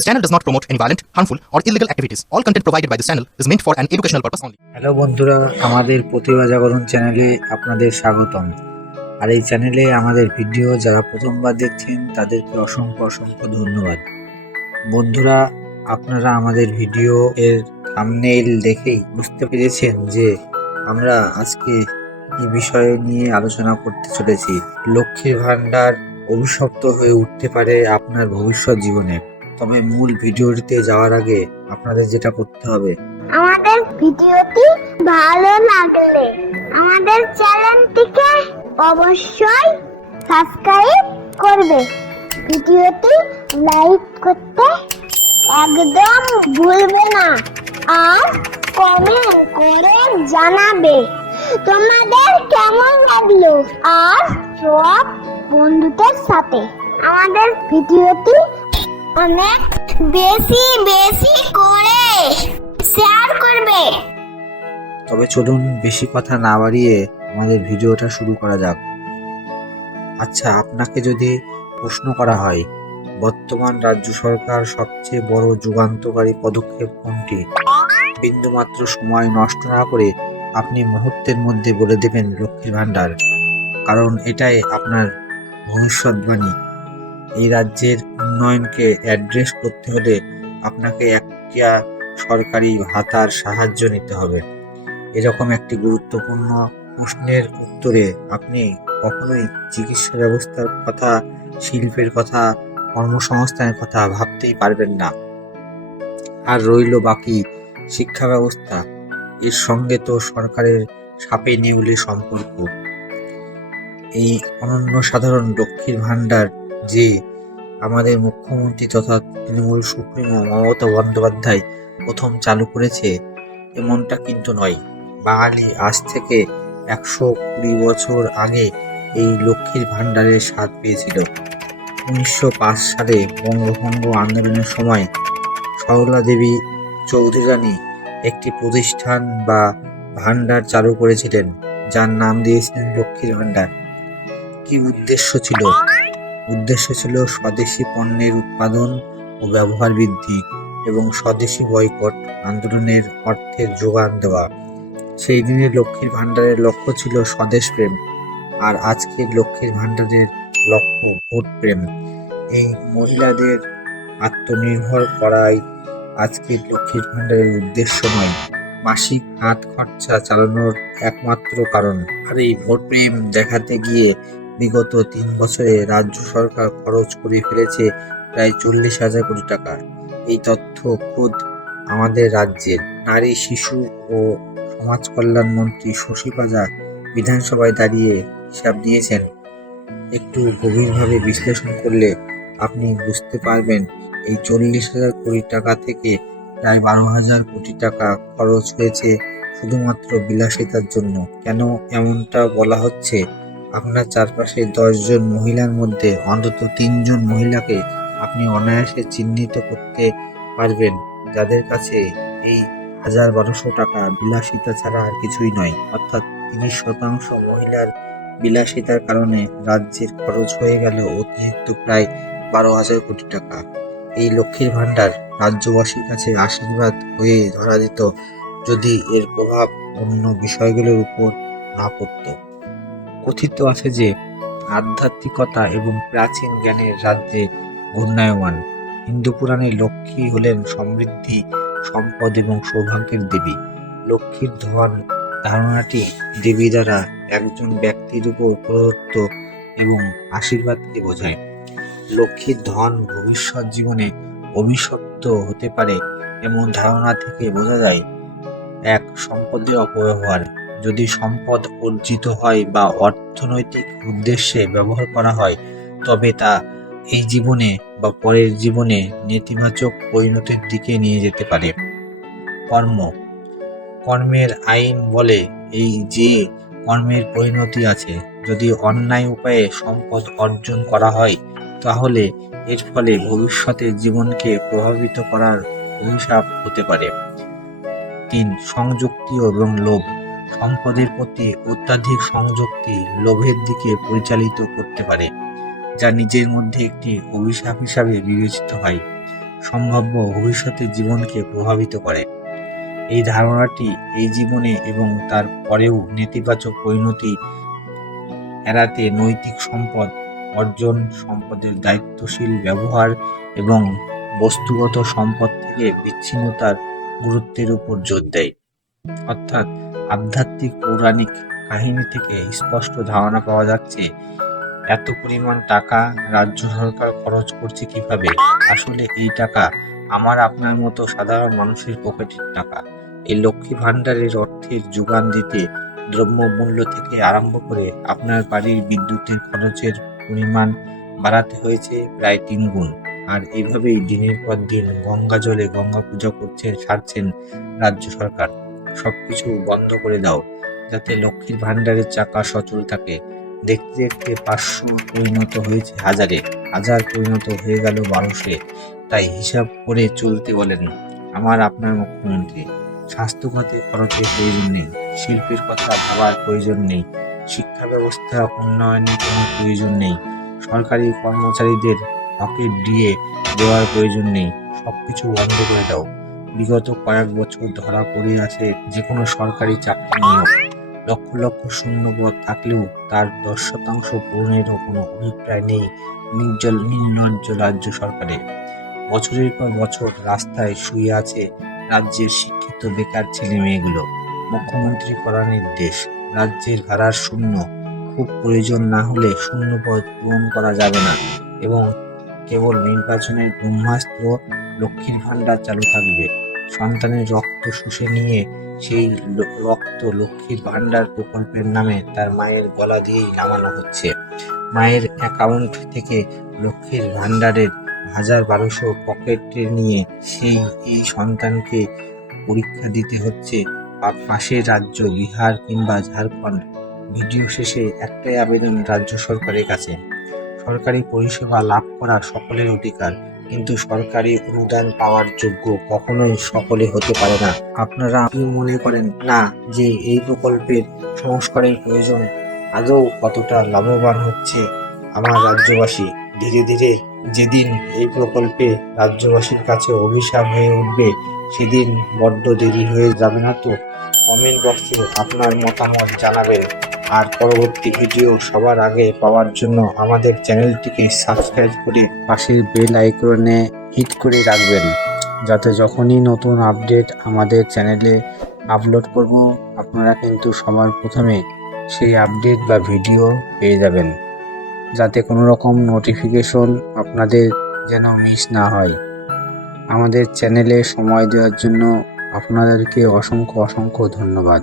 This channel does not promote any violent, harmful, or illegal activities. All content provided by this channel is meant for an educational purpose only. Hello বন্ধুরা আমাদের প্রতিভা জাগরণ চ্যানেলে আপনাদের স্বাগতম আর এই চ্যানেলে আমাদের ভিডিও যারা প্রথমবার দেখছেন তাদেরকে অসংখ্য অসংখ্য ধন্যবাদ বন্ধুরা আপনারা আমাদের ভিডিও এর থাম্বনেইল দেখেই বুঝতে পেরেছেন যে আমরা আজকে কি বিষয় নিয়ে আলোচনা করতে চলেছি লক্ষ্মীর ভাণ্ডার অভিশপ্ত হয়ে উঠতে পারে আপনার ভবিষ্যৎ জীবনে তবে মূল ভিডিওটিতে যাওয়ার আগে আপনাদের যেটা করতে হবে। আমাদের ভিডিওটি ভালো লাগলে আমাদের চ্যানেলটিকে অবশ্যই সাবস্ক্রাইব করবে। ভিডিওটি লাইক করতে একদম ভুলবে না আর কমেন্ট করে জানাবে। তোমাদের কেমন লাগল? আর সব বন্ধুদের সাথে আমাদের ভিডিওটি অনেক বেশি বেশি করে শেয়ার করবে। তবে চলুন বেশি কথা না বাড়িয়ে আমাদের ভিডিওটা শুরু করা যাক। আচ্ছা আপনাকে যদি প্রশ্ন করা হয়, বর্তমান রাজ্য সরকার সবচেয়ে বড় যুগান্তকারী পদক্ষেপ কোনটি? বিন্দুমাত্র সময় নষ্ট না করে আপনি মুহূর্তের মধ্যে বলে দেবেন লক্ষ্মীর ভাণ্ডার, কারণ এটাই আপনার ভবিষ্যৎবাণী। এই রাজ্যের উন্নয়নকে অ্যাড্রেস করতে হলে আপনাকে একটা সরকারি ভাতার সাহায্য নিতে হবে। এরকম একটি গুরুত্বপূর্ণ প্রশ্নের উত্তরে আপনি কখনোই চিকিৎসা ব্যবস্থার কথা, শিল্পের কথা, কর্মসংস্থানের কথা ভাবতেই পারবেন না। আর রইল বাকি শিক্ষা ব্যবস্থা। এর সঙ্গে তো সরকারের সাপে নেউলে সম্পর্ক। এই অনন্য সাধারণ লক্ষ্মীর ভাণ্ডার যে আমাদের মুখ্যমন্ত্রী তথা তৃণমূল সুপ্রিমো মমতা বন্দ্যোপাধ্যায় প্রথম চালু করেছে, এমনটা কিন্তু নয়। বাঙালি আজ থেকে একশো কুড়ি বছর আগে এই লক্ষ্মীর ভাণ্ডারের স্বাদ পেয়েছিল। উনিশশো পাঁচ সালে বঙ্গভঙ্গ আন্দোলনের সময় সরলা দেবী চৌধুরী রানী একটি প্রতিষ্ঠান বা ভাণ্ডার চালু করেছিলেন, যার নাম দিয়েছিলেন লক্ষ্মীর ভাণ্ডার। কি উদ্দেশ্য ছিল? উদ্দেশ্য ছিল স্বদেশি পণ্যের উৎপাদন ও ব্যবহার বৃদ্ধি এবং স্বদেশি বয়কট আন্দোলনের অর্থের যোগান দেওয়া। সেই দিনে লক্ষ্মীর ভাণ্ডারের লক্ষ্য ছিল স্বদেশ প্রেম, আর আজকের লক্ষ্মীর ভাণ্ডারের লক্ষ্য ভোট প্রেম। এই মহিলাদের আত্মনির্ভর করাই আজকের লক্ষ্মীর ভাণ্ডারের উদ্দেশ্য নয় মাসিক হাত খরচা চালানোর একমাত্র কারণ। আর এই ভোট প্রেম দেখাতে গিয়ে বিগত তিন বছরে রাজ্য সরকার খরচ করে ফেলেছে প্রায় চল্লিশ হাজার কোটি টাকা। এই তথ্য খোদ আমাদের রাজ্যের। নারী, শিশু ও সমাজ কল্যাণ মন্ত্রী শশী পাজা বিধানসভায় দাঁড়িয়ে হিসাব দিয়েছেন একটু গভীরভাবে বিশ্লেষণ করলে আপনি বুঝতে পারবেন, এই চল্লিশ হাজার কোটি টাকা থেকে প্রায় বারো হাজার কোটি টাকা খরচ হয়েছে শুধুমাত্র বিলাসিতার জন্য। কেন এমনটা বলা হচ্ছে? আপনার চারপাশে দশজন মহিলার মধ্যে অন্তত তিনজন মহিলাকে আপনি অনায়াসে চিহ্নিত করতে পারবেন। যাদের কাছে এই হাজার বারোশো টাকা বিলাসিতা ছাড়া আর কিছুই নয়। অর্থাৎ তিরিশ শতাংশ মহিলার বিলাসিতার কারণে রাজ্যের খরচ হয়ে গেল অতিরিক্ত প্রায় বারো হাজার কোটি টাকা। এই লক্ষ্মীর ভাণ্ডার রাজ্যবাসীর কাছে আশীর্বাদ হয়ে ধরা দিত যদি এর প্রভাব অন্য বিষয়গুলোর উপর না পড়ত। কথিত আছে যে আধ্যাত্মিকতা এবং প্রাচীন জ্ঞানের রাজ্যে ঘূর্ণায়মান। হিন্দু পুরাণে লক্ষ্মী হলেন সমৃদ্ধি, সম্পদ এবং সৌভাগ্যের দেবী। লক্ষ্মীর ধন ধারণাটি দেবী দ্বারা একজন ব্যক্তির উপর প্রদত্ত এবং আশীর্বাদকে বোঝায়। লক্ষ্মীর ধন ভবিষ্যৎ জীবনে অভিশপ্ত হতে পারে এমন ধারণা থেকে বোঝা যায় এক সম্পদের অপব্যবহার। যদি সম্পদ অর্জিত হয় বা অর্থনৈতিক উদ্দেশ্যে ব্যবহার করা হয়, তবে তা এই জীবনে বা পরের জীবনে নেতিবাচক পরিণতির দিকে নিয়ে যেতে পারে। কর্ম। কর্মের আইন বলে এই যে কর্মের পরিণতি আছে, যদি অন্যায় উপায়ে সম্পদ অর্জন করা হয়, তাহলে এর ফলে ভবিষ্যতের জীবনকে প্রভাবিত করার অভিশাপ হতে পারে। তিন, সংযুক্তি এবং লোভ। সম্পদের প্রতি অত্যাধিক সংযুক্তি লোভের দিকে পরিচালিত করতে পারে, যা নিজের মধ্যে একটি অভিশাপ হিসাবে বিবেচিত হয়, সম্ভাব্য ভবিষ্যতের জীবনকে প্রভাবিত করে। এই ধারণাটি এই জীবনে এবং তার পরেও নেতিবাচক পরিণতি এড়াতে নৈতিক সম্পদ, অর্জন সম্পদের দায়িত্বশীল ব্যবহার এবং বস্তুগত সম্পদ থেকে বিচ্ছিন্নতার গুরুত্বের উপর জোর দেয়। অর্থাৎ আধ্যাত্মিক পৌরাণিক কাহিনী থেকে স্পষ্ট ধারণা পাওয়া যাচ্ছে, এত পরিমাণ টাকা রাজ্য সরকার খরচ করছে কীভাবে? আসলে এই টাকা আমার আপনার মতো সাধারণ মানুষের পকেটের টাকা। এই লক্ষ্মী ভাণ্ডারের অর্থের যোগান দিতে, দ্রব্যমূল্য থেকে আরম্ভ করে আপনার বাড়ির বিদ্যুতের খরচের পরিমাণ বাড়াতে হয়েছে প্রায় তিন গুণ। আর এভাবেই দিনের পর দিন গঙ্গা জলে গঙ্গা পূজা করছে ছাড়ছেন রাজ্য সরকার। সবকিছু বন্ধ করে দাও, যাতে লক্ষ্মীর ভাণ্ডারের চাকা সচল থাকে। দেখতে দেখতে পাঁচশো পরিণত হয়েছে হাজারে, হাজার পরিণত হয়ে গেল বারোশে তাই হিসাব করে চলতে বলেন, আমার আপনার মুখ্যমন্ত্রী। স্বাস্থ্য খাতে খরচের প্রয়োজন নেই, শিল্পের কথা ভাবার প্রয়োজন নেই শিক্ষা ব্যবস্থা উন্নয়নের কোনো প্রয়োজন নেই, সরকারি কর্মচারীদের হকের দিয়ে দেওয়ার প্রয়োজন নেই সব কিছু বন্ধ করে দাও। বিগত কয়েক বছর ধরা পড়ে আছে যে কোনো সরকারি চাকরি নিয়োগ লক্ষ লক্ষ শূন্যপদ থাকলেও তার দশ শতাংশ পূরণেরও কোনো অভিপ্রায় নেই নির্জল নির্লজ্জ রাজ্য সরকারের। বছরের পর বছর রাস্তায় শুয়ে আছে রাজ্যের শিক্ষিত বেকার ছেলে মেয়েগুলো মুখ্যমন্ত্রী করার নির্দেশ, রাজ্যের ভাড়ার শূন্য। খুব প্রয়োজন না হলে শূন্য পদ পূরণ করা যাবে না এবং কেবল নির্বাচনের ব্রহ্মাস্ত্র লক্ষ্মীর ভাণ্ডার চালু থাকবে। সন্তানের রক্ত শুষে নিয়ে সেই রক্ত লক্ষ্মীর ভাণ্ডার প্রকল্পের নামে তার মায়ের গলা দিয়েই নামানো হচ্ছে। মায়ের অ্যাকাউন্ট থেকে লক্ষ্মীর ভাণ্ডারের হাজার বারোশো পকেটে নিয়ে সেই এই সন্তানকে পরীক্ষা দিতে হচ্ছে। পাশের রাজ্য বিহার কিংবা ঝাড়খণ্ড। ভিডিও শেষে একটাই আবেদন রাজ্য সরকারের কাছে। সরকারি পরিষেবা লাভ করা সকলের অধিকার। কিন্তু সরকারি অনুদান পাওয়ার যোগ্য কখনোই সকলে হতে পারে না। আপনারা কি মনে করেন? না, যে এই প্রকল্পের সংস্কারের প্রয়োজন আদৌ কতটা লাভবান হচ্ছে আমার রাজ্যবাসী? ধীরে ধীরে যেদিন এই প্রকল্পে রাজ্যবাসীর কাছে অভিশাপ হয়ে উঠবে, সেদিন বড্ড দেরি হয়ে যাবে না তো? কমেন্ট বক্সে আপনার মতামত জানাবেন। আর পরবর্তী ভিডিও সবার আগে পাওয়ার জন্য আমাদের চ্যানেলটিকে সাবস্ক্রাইব করে পাশের বেল আইকনে হিট করে রাখবেন। যাতে যখনই নতুন আপডেট আমাদের চ্যানেলে আপলোড করব, আপনারা কিন্তু সবার প্রথমে সেই আপডেট বা ভিডিও পেয়ে যাবেন। যাতে কোনো রকম নোটিফিকেশন আপনাদের যেন মিস না হয়। আমাদের চ্যানেলে সময় দেওয়ার জন্য আপনাদেরকে অসংখ্য অসংখ্য ধন্যবাদ।